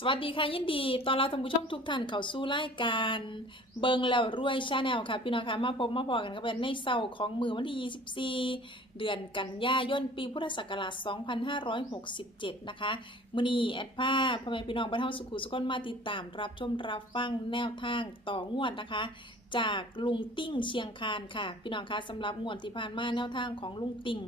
สวัสดีค่ะยินดี ตอนรับท่านผู้ชมทุกท่านเข้าสู่รายการเบิงแล้วรวยชาแนลค่ะ พี่น้องคะมาพบมาพอกันกับเป็นในเสาร์ของมือวันที่24 เดือนกันยายนปีพุทธศักราช 2567 นะคะมื้อนีแอดผ้าพ่อแม่พี่น้องบรรเทาสุขุสุขนมาติดตาม รับชมรับฟังแนวทางต่องวดนะคะ จากลุงติ้งเชียงคานค่ะ พี่น้องคะสำหรับงวดที่ผ่านมาแนวทางของลุงติ้ง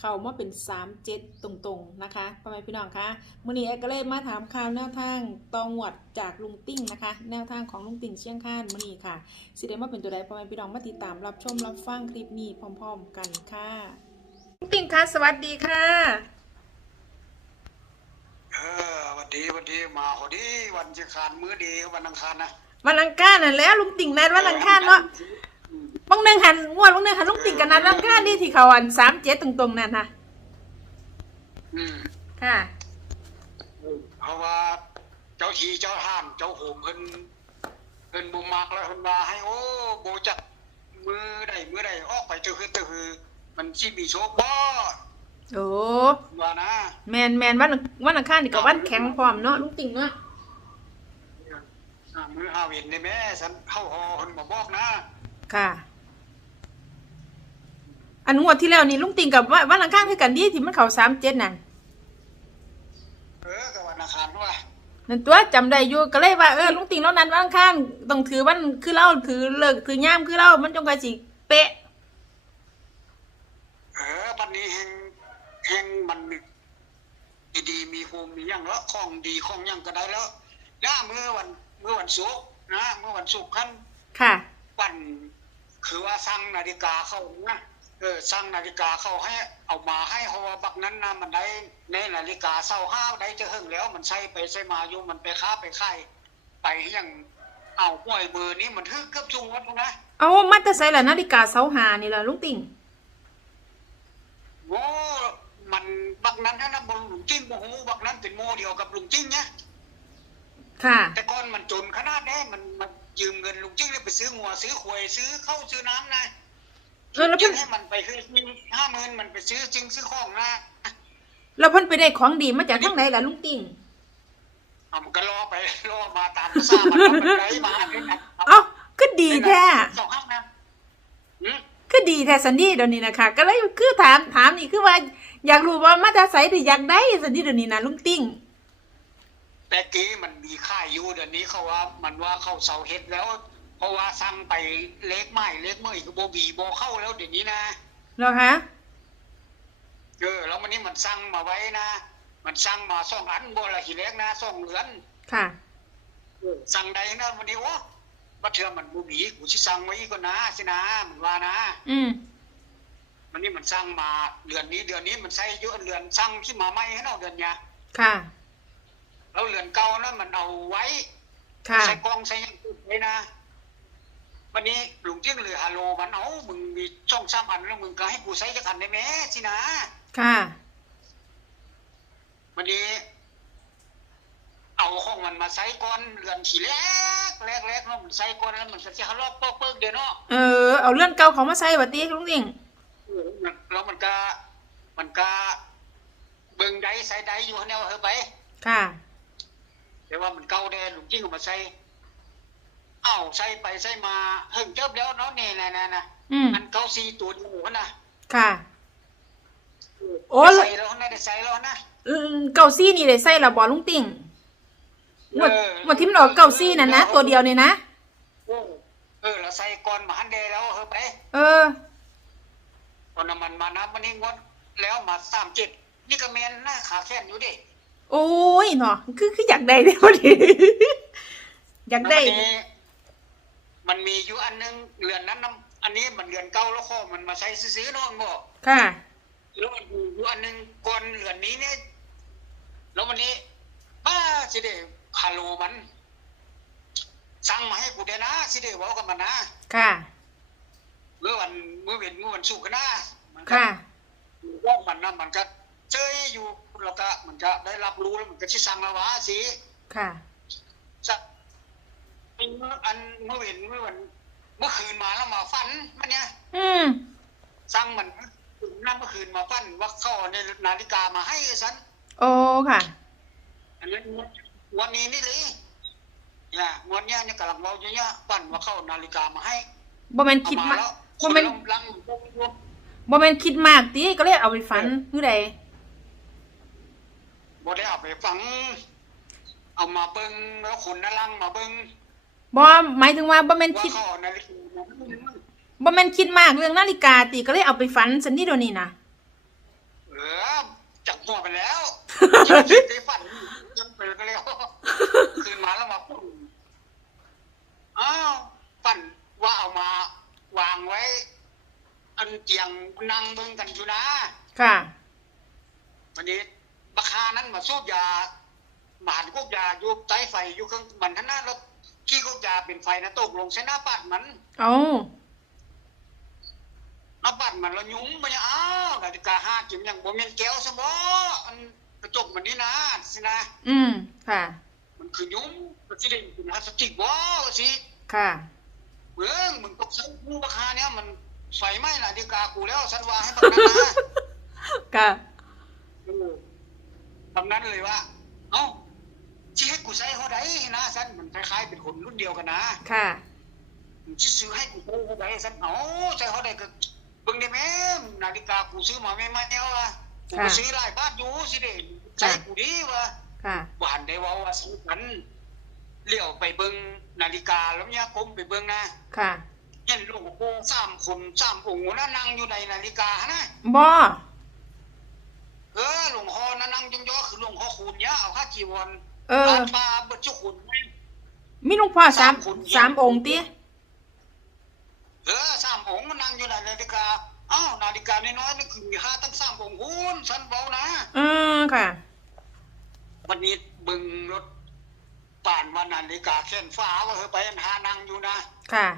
เขามาเป็น 3 7 ตรงๆนะคะพ่อแม่พี่น้องคะมือนีแอดก็เลยมาถามข่าวแนวทางต่องวดจากลุงติ้งนะคะ แนวทางของลุงติ้งเชียงคานมือนีค่ะสิได้มาเป็นตัวใดพ่อแม่พี่น้องมาติดตามรับชมรับฟังคลิปนี้พร้อม ๆ กันค่ะ ลุงติ้งคะสวัสดีค่ะ เออวันดีวันดีมาพอดี วันจะขานมื้อดีวันอังคารนะวันอังคารนั่นแหล้วลุงติ้งนัดวันอังคารเนาะบางหนึงหันงวดบางหนึงหันลุงติ้งกันนัดวันอังคารนี่ที่เขาอัน3 7ตรงๆนั่นนะอืมค่ะ เพราะว่าเจ้าทีเจ้าท่านเจ้าโหมเพิ่นเพิ่นบ่มักแล้วเพิ่นว่าให้โอ้โบจักมือใดมือใดออกไปเจอคือเจอคือ มันสิมีโชคบ่โอ้ว่านะแมนแมนวันวันอังคารนี่ก็วันแข็งพร้อมเนาะลุงติ้งเนาะอ่ามือหาเห็นได้แม่ฉันเข้าหอเพิ่นบ่บอกนะ ค่ะ อันงวดที่แล้วนี่ลุงติงกับว่าวันอังคารคือกันดีที่มันเขาสามเจ็ดนั่นเออก็วันอังคารว่านั่นตัวจำได้อยู่ก็เลยว่าเออลุงติงแล้วนั้นวันอังคารต้องถือวันคือเล่าถือเลิกถือย่ามคือเล่ามันจงกระสิเป๊ะ เออบัดนี้แห่ง แห่งมันดีๆมีภูมิมีหยังแล้วของดีของหยังก็ได้แล้วย่ามื้อวันมื้อวันศุกร์นะมื้อวันศุกร์คันค่ะปั่นคือว่าสั่งนาฬิกาเข้านะเออสั่งนาฬิกาเข้าให้เอามาให้เพราะว่าบักนั้นนะมันได้ในนาฬิกาเศร้าห้าวได้จะเฮิงแล้ว มันใช้ไปใช้มาอยู่มันไปค้าไปขายไปอย่างเอาห้วยเบอร์นี้มันทึกเกือบจุงวัดนะเอามัตตใส่ละนาฬิกาเสาหานี่ล่ะลุงติงโอ้มัน บักนั้นนะบนลุงจิ้งโมโหบักนั้นเป็นโมเดียวกับลุงจิ้งเนี่ยค่ะ แต่ก่อนมันจนขนาดนี้มันมันยืมเงินลุงจิ้งเลยไปซื้องัวซื้อขวยซื้อข้าวซื้อน้ำนะเออแล้วจึเพิ่นงให้มันไปคือห้าหมื่นมันไปซื้อจึงซื้อของนะแล้วเพิ่นไปได้ของดีมาจากทางไหนล่ะลุงติงอะมันก็รอไปรอมาตามภาษามันแล้วมันไรมาเนี่ยนะเอ้าก็ดีแท้สองห้างนะอืมก็ดีแท้สันดีเดี๋ยวนี้นะคะ ก็เลยคือถามถามนี่คือว่า อยากรู้ว่ามาตาใส่ที่อยากได้สันดีเดี๋ยวนี้นะลุงติงแต่กี้มันมีค่ายอยู่เดี๋ยวนี้เขาว่า มันว่าเข้าเสาเฮ็ดแล้ว เพราะว่าสั่งไปเล็กไม้เล็กเมื่อยก็โบบีโบเข้าแล้วเดี๋ยวนี้นะเหรอคะเออแล้ววันนี้มันสั่งมาไว้นะ มันสั่งมาสองอันโบละหิเล็กนะสองเหลือนค่ะสั่งใดนะวันนี้โอ้บัดเทือมันบูบีกูสิสั่งไว้อีกก่อนนะสินะมันว่านะ อืม มันนี่มันสั่งมาเดือนนี้เดือนนี้มันใช้เยอะเดือนสั่งที่มาใหม่ให้เราเดือนเนี้ยค่ะแล้วเดือนเก่านะมันเอาไว้ค่ะใส่กล้องใส่อยังอื่นไว้นะวันนี้ลุงเจียงเหลือฮัลโหลมันเอามึงมีช่องสามอันแล้วมึงก็ให้กูใช้จักอันได้ไหมสินะ ค่ะวันนี้ เอาของมันมาใส่ก่อนเดือนที่แรกแรกแรกเนาะมันใส่ก่อนแล้วมันก็จะฮัลโหลปอกเปิกเดียวเนาะเออเอาเรื่องเก่าเขามาใส่บัดนี้ลุงติง แล้วมันก็มันก็เบิ่งใดใส่ใดอยู่แนวเฮอไปค่ะ แต่ว่ามันเก่าแดนลุงจิ้งเอามาใส่เอ้าใส่ไปใส่มาเฮิงเจิบแล้วเนาะนี่นะนะนะอืมอันเก่าซีตัวเดียวนะค่ะโอ้ใส่แล้วนะได้ใส่แล้วนะอืมเก่าซี่นี่เลยใส่ละบอลุงติงหมดหมดที่มันออกเก่าซี่นั่นนะตัวเดียวเนี่ยนะเออเออเราใส่ก่อนมาหันเดแล้วเฮอไปเออ ตอนน้ำมันมานับมันนี่งดแล้วมาสามเจ็ดนี่ก็แมนหน้าขาแค้นอยู่ดิโอ้ยเนาะคือคืออยากได้เดี๋ยวนี้อยากได้แล้ววันนี้มันมีอยู่อันนึงเรือนนั้นน้ำอันนี้มันเรือนเก่าแล้วข้อมันมาใช้ซื้อๆเน้องบอกค่ะแล้วมันมีอยู่อันนึงก่อนเรือนนี้เนี่ยแล้ววันนี้บ้าสิเดฮัลโหลมัน สั่งมาให้กูเดยวนะสิเดบอกกับมันนะค่ะ เมื่อวันเมื่อเวนเมื่อวันศุกร์นะมันก็ค่ะ ว่ามันนะมันก็เจยอยู่แล้วก็มันก็ได้รับรู้แล้วมันก็ชิสั่งแล้ววะสิค่ะจะเมื่ออันเมื่อเวนเมื่อวันเมื่อคืนมาแล้วมาฟันมันเนี่ย อืม สั่งมันนั่นเมื่อคืนมาฟันว่าเข้าในนาฬิกามาให้ฉันโอ้ค่ะ อันนั้นวันนี้นี่เลยนะวันเนี้ยเนี่ยกำลังเราอยู่เนี่ยปั่นว่าเข้านาฬิกามาให้บ่แม่นเอาคิดมามาแล้ว บ่แม่นคนลังบ่แม่นคิดมากติก็เลยเอาไปฝันคือใดบ่ได้เอาไปฝัง เอามาเบิ่งแล้วคนนั่นลังมาเบิ่งบ่หมายถึงว่าบ่แม่นว่าคิดเข้านาฬิกามาให้บ่แม่นคิดมากเรื่องนาฬิกาติก็เลยเอาไปฝันซันนี่เดี๋ยวนี้นะเออจับหัวไปแล้วคิดไปฝันจนเปิดไปแล้ว คืนมาแล้วมาปุ่นอ้าวปั่นว่าเอามา วางไว้ อันเจียงนั่งเบิ่งกันอยู่นะค่ะวันนี้บักคานั้นมาสูบยาหมานกุกยาอยู่ใต้ไฟอยู่เครื่องมันท่านหน้าแล้วขี้กุกยาเป็นไฟนะตกลงใส่หน้าปัดมันเอาหน้าปัดมันแล้วยุ้มมันยังอ้าวนาฬิกาห้าจิมยังบ่แม่นแก้วซะบ่อันกระจกมันนี่นะสินะอืมค่ะ มันคือยุ้มมันสิได้เป็นพลาสติกบ่สิค่ะ เบิ่งมึงตกใส่กูบักคาเนี่ยมันไฟไหม้นาฬิกากูแล้วฉันว่าให้บักนั้นนะค่ะเออทำนั้นเลยว่า เอ้าที่ให้กูใช้เขาได้นะฉันมันคล้ายๆเป็นคนรุ่นเดียวกันนะ ค่ะมึงที่ซื้อให้กูใช้เขาได้ฉันเอ้าใช้เขาได้ก็เบิ่งได้แม่นาฬิกากูซื้อมาไม่มาแล้วอะกูไปค่ะซื้อหลายบาทอยู่สิเด้ใช้กูดีวะค่ะหวานได้เว่าว่าซื้อกันเลี้ยวไปเบิ่ง นาฬิกาแล้วเนี่ยก้มไปเบิ่งนะค่ะเห็นหลวงพ่อสามคนสามองค์นั่นนั่งอยู่ในนาฬิกานะบ่เออหลวงพ่อนั่นนั่งยองๆคือหลวงพ่อคูณเนี่ยเอาค่าจีวรเอออาปลาเบิดเจุขุนมีหลวงพ่อสามสามคนสามองค์ติเออสามองค์มันนั่งอยู่ในนาฬิกาอ้าวนาฬิกาน้อยๆนี่คือมีค่าตั้งสามองค์คูณฉันเบานะอืมค่ะ วันนี้เบึงรถ ป่านว่านาฬิกาแค่นฟ้าว่าเฮอไปอันหานั่งอยู่นะค่ะ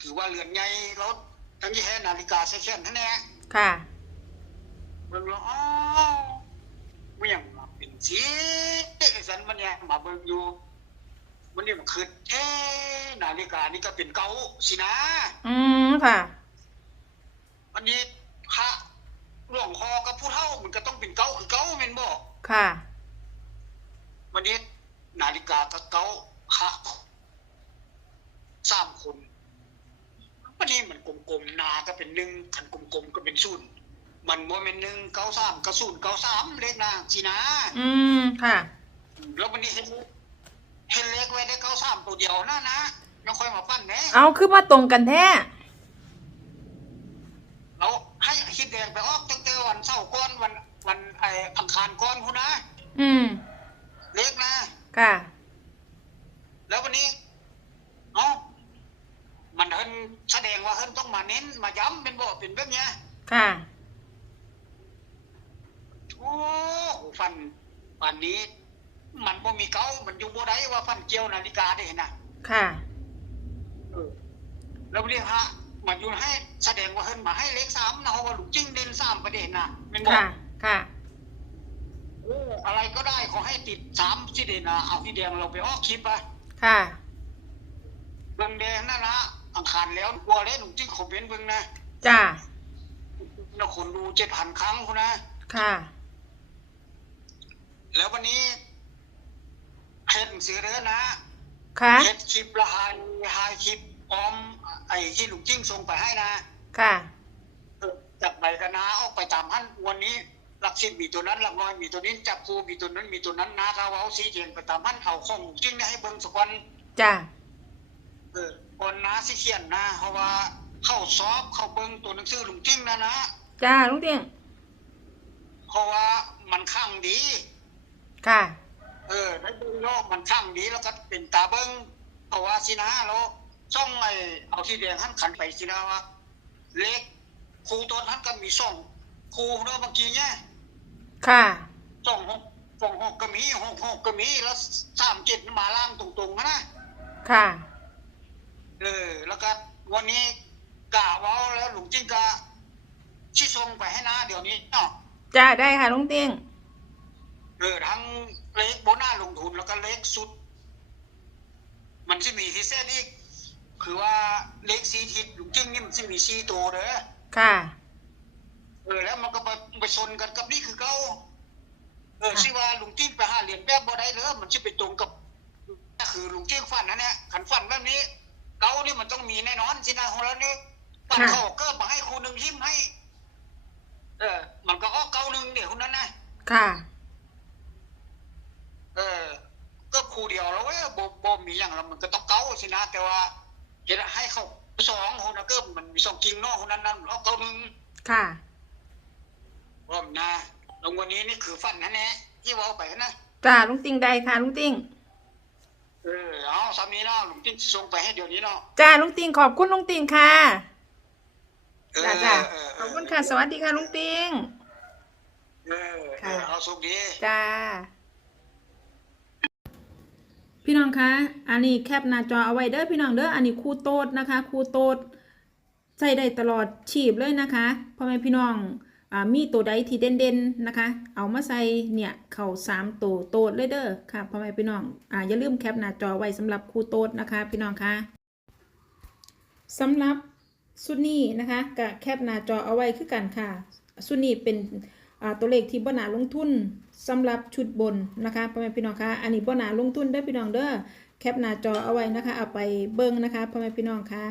ถือว่าเรือนใหญ่รถทั้งที่แค่นาฬิกาใส่แค่นท่านแน่ค่ะเบิ่งแล้วอ้าวเมี่ยงมาเป็นสีฉันมันเนี่ยมาเบิ่งอยู่มันนี่มันคือเอ๊ะนาฬิกานี่ก็เป็นเก่าสินะ อืมค่ะอันนี้พระหลวงพ่อกับผู้เฒ่ามันก็ต้องเป็นเก่าคือเก่าแม่นบ่ค่ะ วันนี้นาฬิกากับเก่าพระสามคนวันนี้มันกลมๆนา ก็เป็นหนึ่งขันกลมๆก็เป็นศูนย์มันบ่แม่นหนึ่งเก้าสามก็ศูนย์เก้าสามเลขนาสินะอืมค่ะ แล้ววันนี้เห็นเห็นเลขไว้ได้เก้าสามตัวเดียวนะนะยังค่อยมาปั้นแหน่เอาคือมาตรงกันแท้เราให้คิดแดงไปออกตั้งแต่วันเสาร์ก่อนวัน วันไออังคารก่อนพูนนะอืม เลขนะค่ะ แล้ววันนี้เอ้ามัน เฮินแสดงว่าเฮินต้องมาเน้นมาย้ำเป็นบ่เป็นแบบเนี้ยค่ะโอ้ฟันฟันนี้ มันบ่มีเกามันอยู่บ่ได้ว่าฟันเกี่ยวนาฬิกาได้เห็นนะค่ะเออแล้ววันนี้ฮะมาอยู่ให้แสดงว่าเฮินมาให้เลขสามนะเพราะว่าหลุงจิ้งเด่นสามประเด็นนะเป็นบ่ค่ะ ค่ะโอ้อะไรก็ได้ขอให้ติดสามที่เด่นนะเอาที่แดงเราไปออกคลิปไปค่ะเบิ่งแดงนั่นนะ อังคารแล้วกลัวเลยหลุงจิ้งคอมเมนต์เบิ่งนะจ้าแล้วคนดูเจ็ดพันครั้งคุณนะค่ะ แล้ววันนี้เห็นเสือเรือนะค่ะเห็ดคลิปละหายหายคลิปออม ไอ้ที่หลุงจิ้งส่งไปให้นะค่ะเออจับใบกันนะออกไปตามหันวันนี้หลักสิบมีตัวนั้นหลักน้อยมีตัวนี้จับครูมีตัวนั้นมีตัวนั้นนะถ้าเว้าสีเทียนไปตามหันเอาของหลุงจิ้งเนี่ยให้เบิ่งสักวันจ้าเออ คนนะสิเขียนนะเพราะว่าเข้าซอบเข้าเบิ่งตัวหนังสือหลุงจิ้งนะนะจ้าลุงเตียงเพราะว่ามันข้างดี ค่ะ เออได้เบิ่งโลกมันข้างดีแล้วก็เป็นตาเบิ้งเพราะว่าสินะแล้วช่องไอ้เอาที่แดงหันขันไปสินะว่าเล็กครูตัวนั้นก็มีช่องครูเนาะบางทีเนี่ยค่ะช่องหกช่องหกก็มีหกหกก็มีแล้วสามเจ็ดมาล่างตรงๆนะค่ะ เออ แล้วก็วันนี้กะเว้าแล้วหลุงจิ้งก็ชี้ส่งไปให้นะเดี๋ยวนี้เนาะจ้าได้ค่ะลุงเตียงเออทั้งเล็กโบนัสลงทุนแล้วก็เล็กสุด มันจะมีพิเศษอีก คือว่าเล็กซีทิศลุงจิ้งนี่มันจะมีซีโตวเด้อค่ะ เออแล้วมันก็ไปไปชนกันกับนี่คือเก้าเออสิว่าลุงติ้งไปหาเหรียญแบบบ่ได้เลยมันสิไปตรงกับ คือลุงติ้งฟันนั่นแหละขันฟันแบบนี้ เกานี่มันต้องมีแน่นอนสินะของเรานี่ปันเขาก็มาให้ครูหนึ่งยิ้มให้ เออ มันก็ออกเกาหนึ่งเดี๋ยวคนนั้นนะค่ะ เออ ก็ครูเดียวแล้วเว้ยบ่บ่มีอย่างแล้วมันก็ต้องเกาสินะแต่ว่าเห็นให้เขาสองคนนะก็มันมีสองจริงเนาะคนนั้นนั่นออกเกาหนึ่งค่ะว่ามันนะลงวันนี้นี่คือฟันนั่นแหละที่เว่าไปนะจ้าลุงติงได้ค่ะลุงติง เออเอาสามีเนาะลุงติ้งส่งไปให้เดี๋ยวนี้เนาะจ้าลุงติงขอบคุณลุงติงค่ะเออจ้าจ้าเออขอบคุณค่ะ สวัสดีค่ะลุงติง เออเออเอาสุขดี จ้า พี่น้องคะ อันนี้แคปหน้าจอเอาไว้เด้อพี่น้องเด้อ อันนี้ครูโตดนะคะครูโตดใส่ได้ตลอดชีพเลยนะคะพ่อแม่พี่น้องอ่า มีตัวใดที่เด่นๆนะคะ เอามาใส่เนี่ยเข่าสามตัวโตดเลยเด้อค่ะพ่อแม่พี่น้องอ่าอย่าลืมแคปหน้าจอไว้สำหรับครูโตดนะคะพี่น้องคะสำหรับสุนี้นะคะกับแคปหน้าจอเอาไว้คือกันค่ะสุนี้เป็นตัวเลขที่บ่หนาลงทุนสำหรับชุดบนนะคะพ่อแม่พี่น้องคะอันนี้บ่หนาลงทุนเด้พี่น้องเด้อแคปหน้าจอเอาไว้นะคะ เอาไปเบิ่งนะคะพ่อแม่พี่น้องคะ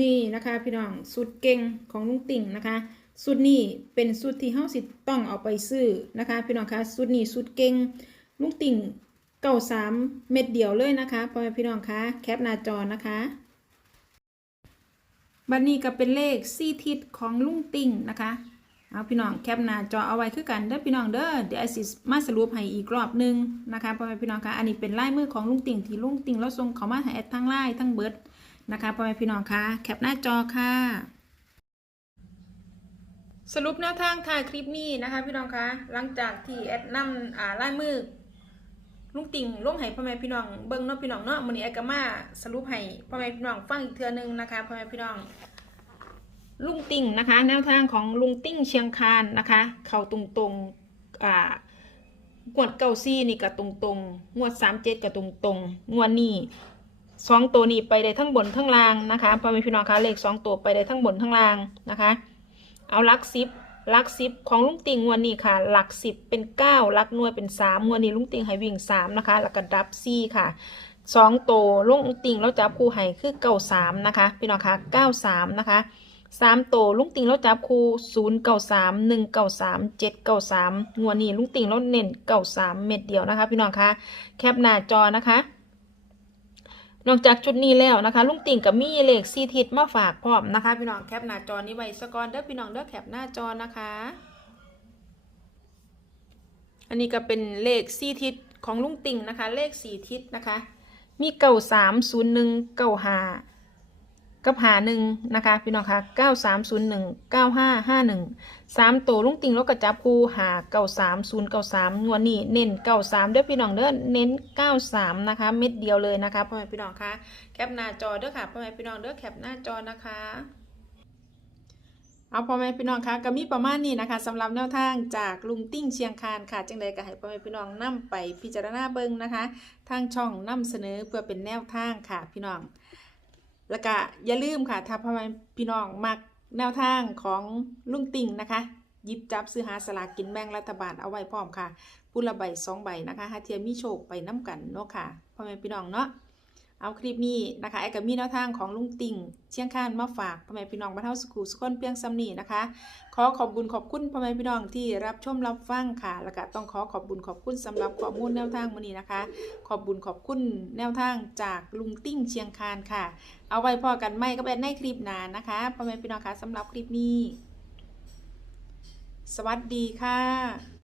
นี่นะคะพี่น้องสุดเก่งของลุงติ่งนะคะสุดนี้เป็นสุดที่เฮาสิต้องเอาไปซื้อนะคะพี่น้องคะสุดนี้สุดเก่งลุงติ่งเก้าสามเม็ดเดียวเลยนะคะพ่อแม่พี่น้องคะแคปหน้าจอนะคะบัดนี้ก็เป็นเลขสี่ทิศของลุงติ่งนะคะเอาพี่น้องแคปหน้าจอเอาไว้คือกันเด้อพี่น้องเด้อเดี๋ยวไอซิมาสรุปให้อีกรอบหนึงนะคะพ่อแม่พี่น้องคะอันนี้เป็นลายมือของลุงติ่งที่ลุงติ่งแล้วส่งเขามาให้แอดทั้งไลน์ทั้งเบิร์ด นะคะพ่อแม่พี่น้องคะแคปหน้าจอค่ะ สรุปแนวทางถ่ายคลิปนี้นะคะ พี่น้องคะหลังจากที่แอดนำอ่าล่ายมือลุงติ่งลงให้พ่อแม่พี่น้องเบิ่งเนาะพี่น้องเนาะมื้อนี้แอดก็มาสรุปให้พ่อแม่พี่น้องฟังอีกเทือนึงนะคะพ่อแม่พี่น้องลุงติ่งนะคะ แนวทางของลุงติ่งเชียงคานนะคะ เข้าตรงๆอ่างวดเก้าซี่นี่ก็ตรงตรงๆงวดสามเจ็ดก็ตรงตรงๆงวดนี้ สองตัวนี้ไปได้ทั้งบนทั้งล่างนะคะพ่อแม่พี่น้องคะเลขสองตัวไปได้ทั้งบนทั้งล่างนะคะ เอาลักสิบลักสิบของลุงติ่งวดนี้ค่ะ หลักสิบเป็นเก้าลักหน่วยเป็นสามวดนี้ลุงติ่งให้วิ่งสามนะคะแล้วก็ดับซี่ค่ะสองตัวลุงติ่งแล้วจับคู่ให้คือเก้าสามนะคะพี่น้องคะเก้าสามนะคะสามโตวลุงติงแล้วจับคูศูนย์เก้าสามหนึ่งเก้าสามเจ็ดเก้าสามงวดนี้ลุงติงแล้วเน้นเก้าสามเม็ดเดียวนะคะ พี่น้องคะแคปหน้าจอนะคะ นอกจากชุดนี้แล้วนะคะ ลุงติ่งกับมีเลขซีทิศมาฝากพร้อมนะคะ พี่น้องแคปหน้าจอนี้ไว้สกอนเด้อพี่น้องเด้อแคปหน้าจอนะคะ อันนี้ก็เป็นเลขซีทิศของลุงติ่งนะคะ เลขสี่ทิศนะคะ มีเก้าสามศูนย์หนึ่งเก้าห้า กับหาหนึ่งนะคะพี่น้องคะเก้าสามศูนย์หนึ่งเก้าห้าห้าหนึ่งสามตัวลุงติงแล้วก็จับคู่หาเก้าสามศูนย์เก้าสามงวดนี้เน้นเก้าสามเด้อพี่น้องเด้อเน้นเก้าสามนะคะเม็ดเดียวเลยนะคะพ่อแม่พี่น้องคะแคปหน้าจอเด้อค่ะพ่อแม่พี่น้องเด้อแคปหน้าจอนะคะเอาพ่อแม่พี่น้องคะก็มีประมาณนี้นะคะสำหรับแนวทางจากลุงติ้งเชียงคานค่ะจังใดก็ให้พ่อแม่พี่น้องนํไปพิจารณาเบิ่งนะคะ ทางช่องนํเสนอเพื่อเป็นแนวทางค่ะพี่น้อง แล้วก็อย่าลืมค่ะ ถ้าพ่อแม่พี่น้องมักแนวทางของลุงติ่งนะคะยิบจับซื้อหาสลากกินแบ่งรัฐบาลเอาไว้พร้อมค่ะปุละใบสองใบนะคะฮาเทียมมีโชคไปน้ำกันเนาะค่ะพ่อแม่พี่น้องเนาะ เอาคลิปนี้นะคะไอ้กับมีแนวทางของลุงติ่งเชียงคานมาฝากพ่อแม่พี่น้องบ้านเฮาสกูสกอนเพียงซ้ำนี้นะคะ ขอขอบบุญขอบคุณพ่อแม่พี่น้องที่รับชมรับฟังค่ะ แล้วก็ต้องขอขอบบุญขอบคุณสำหรับข้อมูลแนวทางมื้อนี้นะคะ ขอบบุญขอบคุณแนวทางจากลุงติ้งเชียงคานค่ะ เอาไว้พอกันไม่ก็เป็นในคลิปหน้านะคะพ่อแม่พี่น้องคะสำหรับคลิปนี้ สวัสดีค่ะ